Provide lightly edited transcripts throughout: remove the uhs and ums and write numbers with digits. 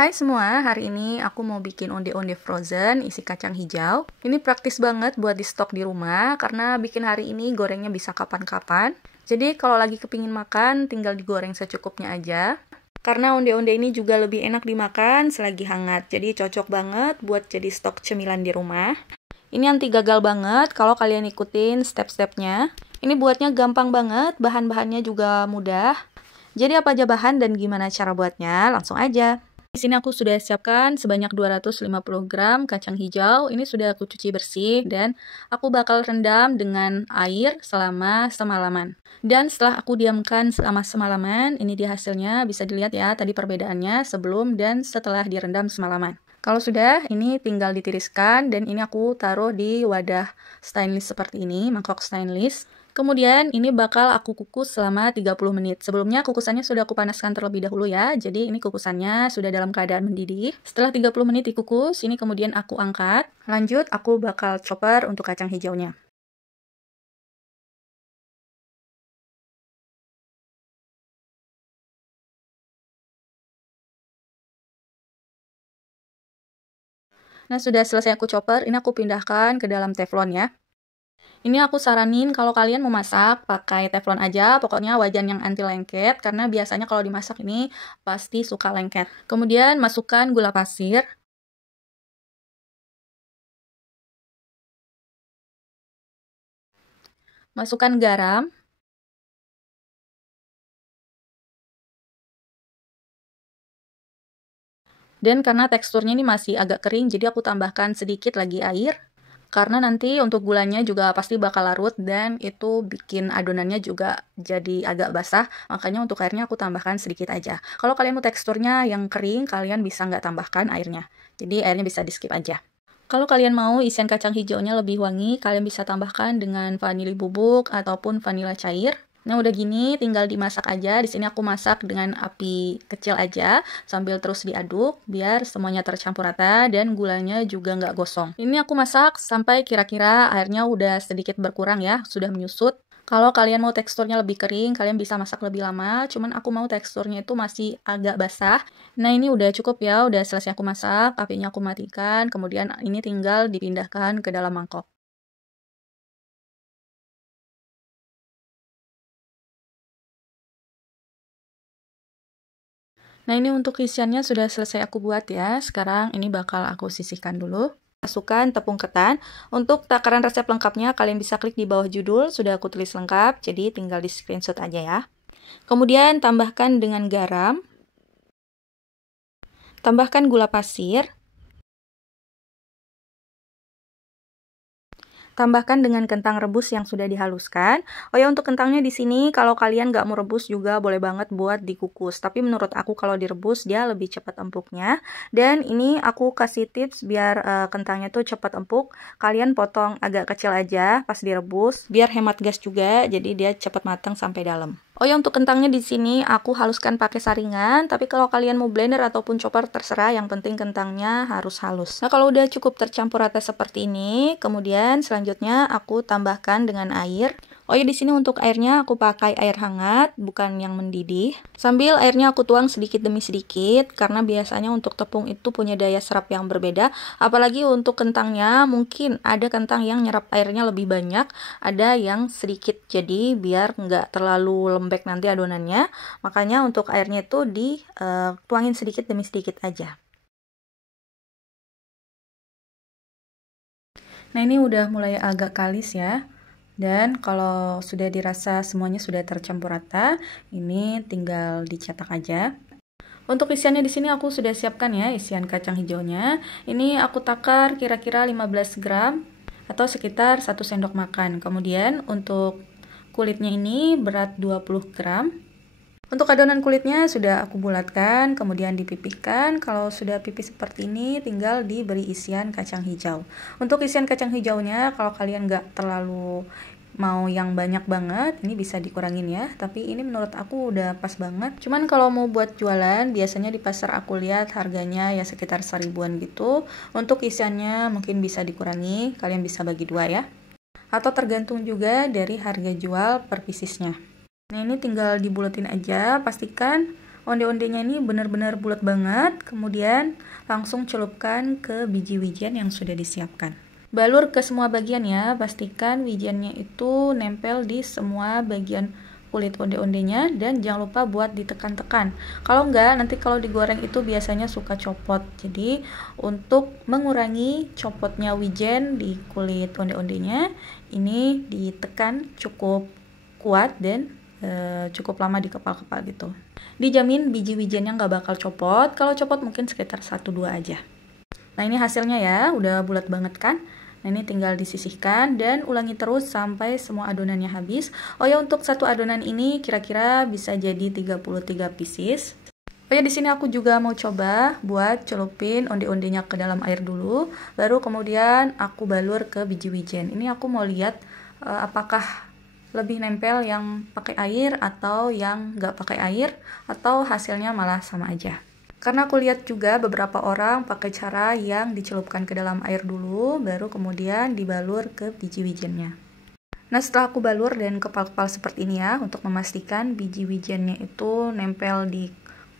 Hai semua, hari ini aku mau bikin onde-onde frozen isi kacang hijau. Ini praktis banget buat di stok di rumah, karena bikin hari ini gorengnya bisa kapan-kapan. Jadi kalau lagi kepingin makan, tinggal digoreng secukupnya aja. Karena onde-onde ini juga lebih enak dimakan selagi hangat, jadi cocok banget buat jadi stok cemilan di rumah. Ini anti gagal banget kalau kalian ikutin step-stepnya. Ini buatnya gampang banget, bahan-bahannya juga mudah. Jadi apa aja bahan dan gimana cara buatnya? Langsung aja. Di sini aku sudah siapkan sebanyak 250 gram kacang hijau. Ini sudah aku cuci bersih dan aku bakal rendam dengan air selama semalaman. Dan setelah aku diamkan selama semalaman, ini dia hasilnya. Bisa dilihat ya tadi perbedaannya sebelum dan setelah direndam semalaman. Kalau sudah, ini tinggal ditiriskan dan ini aku taruh di wadah stainless seperti ini, mangkok stainless. Kemudian ini bakal aku kukus selama 30 menit. Sebelumnya kukusannya sudah aku panaskan terlebih dahulu ya. Jadi ini kukusannya sudah dalam keadaan mendidih. Setelah 30 menit dikukus, ini kemudian aku angkat. Lanjut aku bakal chopper untuk kacang hijaunya. Nah, sudah selesai aku chopper, ini aku pindahkan ke dalam teflon ya. Ini aku saranin kalau kalian mau masak pakai teflon aja, pokoknya wajan yang anti lengket, karena biasanya kalau dimasak ini pasti suka lengket. Kemudian masukkan gula pasir. Masukkan garam. Dan karena teksturnya ini masih agak kering, jadi aku tambahkan sedikit lagi air. Karena nanti untuk gulanya juga pasti bakal larut dan itu bikin adonannya juga jadi agak basah. Makanya untuk airnya aku tambahkan sedikit aja. Kalau kalian mau teksturnya yang kering, kalian bisa nggak tambahkan airnya. Jadi airnya bisa di skip aja. Kalau kalian mau isian kacang hijaunya lebih wangi, kalian bisa tambahkan dengan vanili bubuk ataupun vanila cair. Nah, udah gini tinggal dimasak aja. Di sini aku masak dengan api kecil aja sambil terus diaduk biar semuanya tercampur rata dan gulanya juga nggak gosong. Ini aku masak sampai kira-kira airnya udah sedikit berkurang ya, sudah menyusut. Kalau kalian mau teksturnya lebih kering, kalian bisa masak lebih lama. Cuman aku mau teksturnya itu masih agak basah. Nah, ini udah cukup ya, udah selesai aku masak. Apinya aku matikan, kemudian ini tinggal dipindahkan ke dalam mangkok. Nah, ini untuk isiannya sudah selesai aku buat ya. Sekarang ini bakal aku sisihkan dulu. Masukkan tepung ketan. Untuk takaran resep lengkapnya, kalian bisa klik di bawah judul. Sudah aku tulis lengkap, jadi tinggal di screenshot aja ya. Kemudian tambahkan dengan garam. Tambahkan gula pasir. Tambahkan dengan kentang rebus yang sudah dihaluskan. Oh ya, untuk kentangnya di sini kalau kalian nggak mau rebus juga boleh banget buat dikukus. Tapi menurut aku kalau direbus dia lebih cepat empuknya. Dan ini aku kasih tips biar kentangnya tuh cepat empuk. Kalian potong agak kecil aja pas direbus biar hemat gas juga. Jadi dia cepat matang sampai dalam. Oh ya, untuk kentangnya di sini aku haluskan pakai saringan, tapi kalau kalian mau blender ataupun chopper terserah, yang penting kentangnya harus halus. Nah, kalau udah cukup tercampur rata seperti ini, kemudian selanjutnya aku tambahkan dengan air. Oh ya, di sini untuk airnya aku pakai air hangat, bukan yang mendidih. Sambil airnya aku tuang sedikit demi sedikit, karena biasanya untuk tepung itu punya daya serap yang berbeda. Apalagi untuk kentangnya, mungkin ada kentang yang nyerap airnya lebih banyak, ada yang sedikit. Jadi biar nggak terlalu lembek nanti adonannya, makanya untuk airnya itu dituangin sedikit demi sedikit aja. Nah, ini udah mulai agak kalis ya. Dan kalau sudah dirasa semuanya sudah tercampur rata, ini tinggal dicetak aja. Untuk isiannya di sini aku sudah siapkan ya, isian kacang hijaunya. Ini aku takar kira-kira 15 gram atau sekitar 1 sendok makan. Kemudian untuk kulitnya ini berat 20 gram. Untuk adonan kulitnya sudah aku bulatkan, kemudian dipipihkan. Kalau sudah pipih seperti ini, tinggal diberi isian kacang hijau. Untuk isian kacang hijaunya, kalau kalian nggak terlalu mau yang banyak banget, ini bisa dikurangin ya. Tapi ini menurut aku udah pas banget. Cuman kalau mau buat jualan, biasanya di pasar aku lihat harganya ya sekitar 1000-an gitu. Untuk isiannya mungkin bisa dikurangi, kalian bisa bagi dua ya. Atau tergantung juga dari harga jual per piecesnya. Nah, ini tinggal dibulatin aja, pastikan Onde-ondenya ini benar-benar bulat banget, kemudian langsung celupkan ke biji wijen yang sudah disiapkan. Balur ke semua bagian ya, pastikan wijennya itu nempel di semua bagian kulit onde-ondenya dan jangan lupa buat ditekan-tekan. Kalau enggak, nanti kalau digoreng itu biasanya suka copot. Jadi untuk mengurangi copotnya wijen di kulit onde-ondenya, ini ditekan cukup kuat dan cukup lama dikepal-kepal gitu. Dijamin biji wijennya nggak bakal copot. Kalau copot mungkin sekitar 1-2 aja. Nah ini hasilnya ya, udah bulat banget kan? Nah ini tinggal disisihkan dan ulangi terus sampai semua adonannya habis. Oh ya, untuk satu adonan ini kira-kira bisa jadi 33 pieces. Oh ya, di sini aku juga mau coba buat celupin onde-ondenya ke dalam air dulu, baru kemudian aku balur ke biji wijen. Ini aku mau lihat apakah lebih nempel yang pakai air atau yang nggak pakai air, atau hasilnya malah sama aja. Karena aku lihat juga beberapa orang pakai cara yang dicelupkan ke dalam air dulu, baru kemudian dibalur ke biji wijennya. Nah setelah aku balur dan kepal-kepal seperti ini ya, untuk memastikan biji wijennya itu nempel di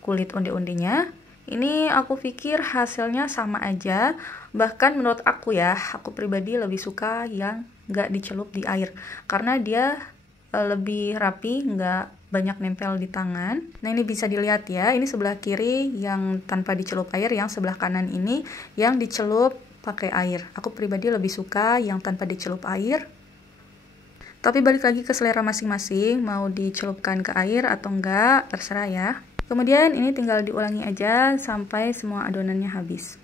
kulit onde-ondenya, ini aku pikir hasilnya sama aja. Bahkan menurut aku ya, aku pribadi lebih suka yang nggak dicelup di air, karena dia lebih rapi, nggak banyak nempel di tangan. Nah ini bisa dilihat ya, ini sebelah kiri yang tanpa dicelup air, yang sebelah kanan ini yang dicelup pakai air. Aku pribadi lebih suka yang tanpa dicelup air. Tapi balik lagi ke selera masing-masing, mau dicelupkan ke air atau enggak, terserah ya. Kemudian ini tinggal diulangi aja sampai semua adonannya habis.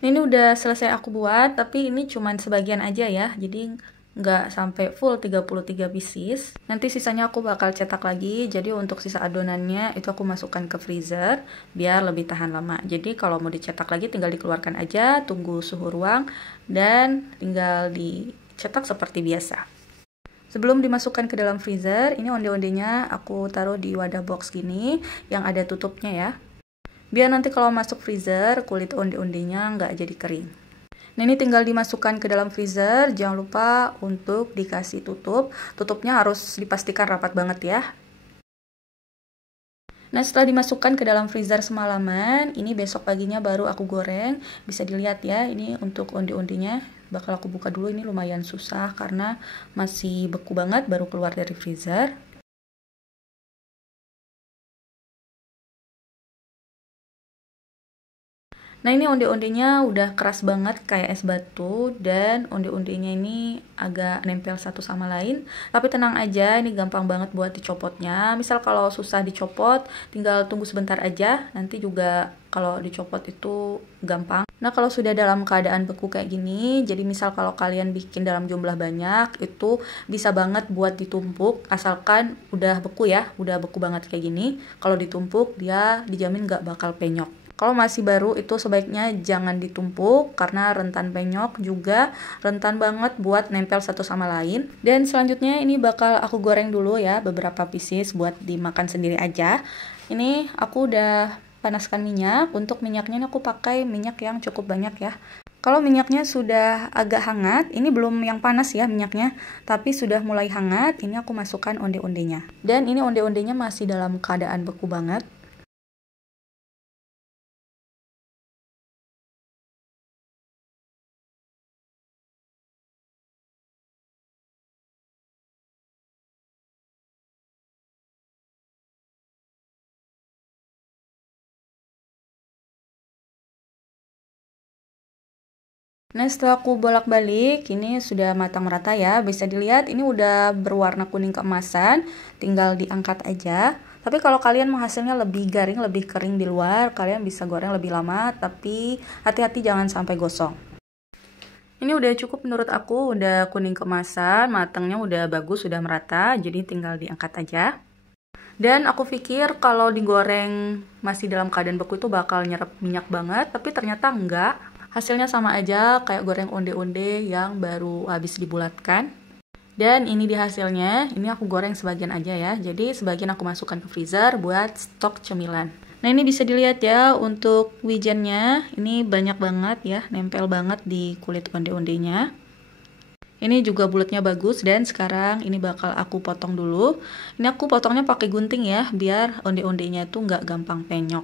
Ini udah selesai aku buat, tapi ini cuman sebagian aja ya, jadi nggak sampai full 33 pieces. Nanti sisanya aku bakal cetak lagi, jadi untuk sisa adonannya itu aku masukkan ke freezer biar lebih tahan lama. Jadi kalau mau dicetak lagi tinggal dikeluarkan aja, tunggu suhu ruang, dan tinggal dicetak seperti biasa. Sebelum dimasukkan ke dalam freezer, ini onde-ondenya aku taruh di wadah box gini yang ada tutupnya ya. Biar nanti kalau masuk freezer, kulit onde-ondenya nggak jadi kering. Nah ini tinggal dimasukkan ke dalam freezer, jangan lupa untuk dikasih tutup. Tutupnya harus dipastikan rapat banget ya. Nah setelah dimasukkan ke dalam freezer semalaman, ini besok paginya baru aku goreng. Bisa dilihat ya, ini untuk onde-ondenya. Bakal aku buka dulu, ini lumayan susah karena masih beku banget baru keluar dari freezer. Nah, ini onde-ondenya udah keras banget kayak es batu, dan onde-ondenya ini agak nempel satu sama lain. Tapi tenang aja, ini gampang banget buat dicopotnya. Misal kalau susah dicopot, tinggal tunggu sebentar aja, nanti juga kalau dicopot itu gampang. Nah, kalau sudah dalam keadaan beku kayak gini, jadi misal kalau kalian bikin dalam jumlah banyak, itu bisa banget buat ditumpuk, asalkan udah beku ya, udah beku banget kayak gini. Kalau ditumpuk, dia dijamin gak bakal penyok. Kalau masih baru itu sebaiknya jangan ditumpuk karena rentan penyok, juga rentan banget buat nempel satu sama lain. Dan selanjutnya ini bakal aku goreng dulu ya, beberapa pieces buat dimakan sendiri aja. Ini aku udah panaskan minyak. Untuk minyaknya aku pakai minyak yang cukup banyak ya. Kalau minyaknya sudah agak hangat, ini belum yang panas ya minyaknya, tapi sudah mulai hangat, ini aku masukkan onde-ondenya. Dan ini onde-ondenya masih dalam keadaan beku banget. Nah, setelah aku bolak-balik, ini sudah matang merata ya. Bisa dilihat ini udah berwarna kuning keemasan, tinggal diangkat aja. Tapi kalau kalian mau hasilnya lebih garing, lebih kering di luar, kalian bisa goreng lebih lama, tapi hati-hati jangan sampai gosong. Ini udah cukup menurut aku, udah kuning keemasan, matangnya udah bagus, sudah merata, jadi tinggal diangkat aja. Dan aku pikir kalau digoreng masih dalam keadaan beku itu bakal nyerap minyak banget, tapi ternyata enggak. Hasilnya sama aja kayak goreng onde-onde yang baru habis dibulatkan. Dan ini di hasilnya, ini aku goreng sebagian aja ya. Jadi sebagian aku masukkan ke freezer buat stok cemilan. Nah, ini bisa dilihat ya untuk wijennya, ini banyak banget ya, nempel banget di kulit onde-ondenya. Ini juga bulatnya bagus, dan sekarang ini bakal aku potong dulu. Ini aku potongnya pakai gunting ya, biar onde-ondenya itu nggak gampang penyok.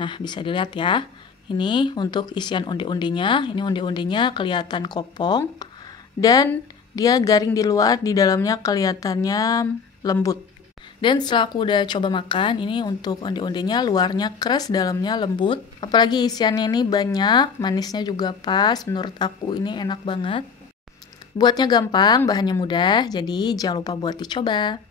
Nah, bisa dilihat ya. Ini untuk isian onde-ondenya. Ini onde-ondenya kelihatan kopong dan dia garing di luar, di dalamnya kelihatannya lembut. Dan setelah aku udah coba makan, ini untuk onde-ondenya luarnya keras, dalamnya lembut. Apalagi isiannya ini banyak, manisnya juga pas. Menurut aku ini enak banget. Buatnya gampang, bahannya mudah, jadi jangan lupa buat dicoba.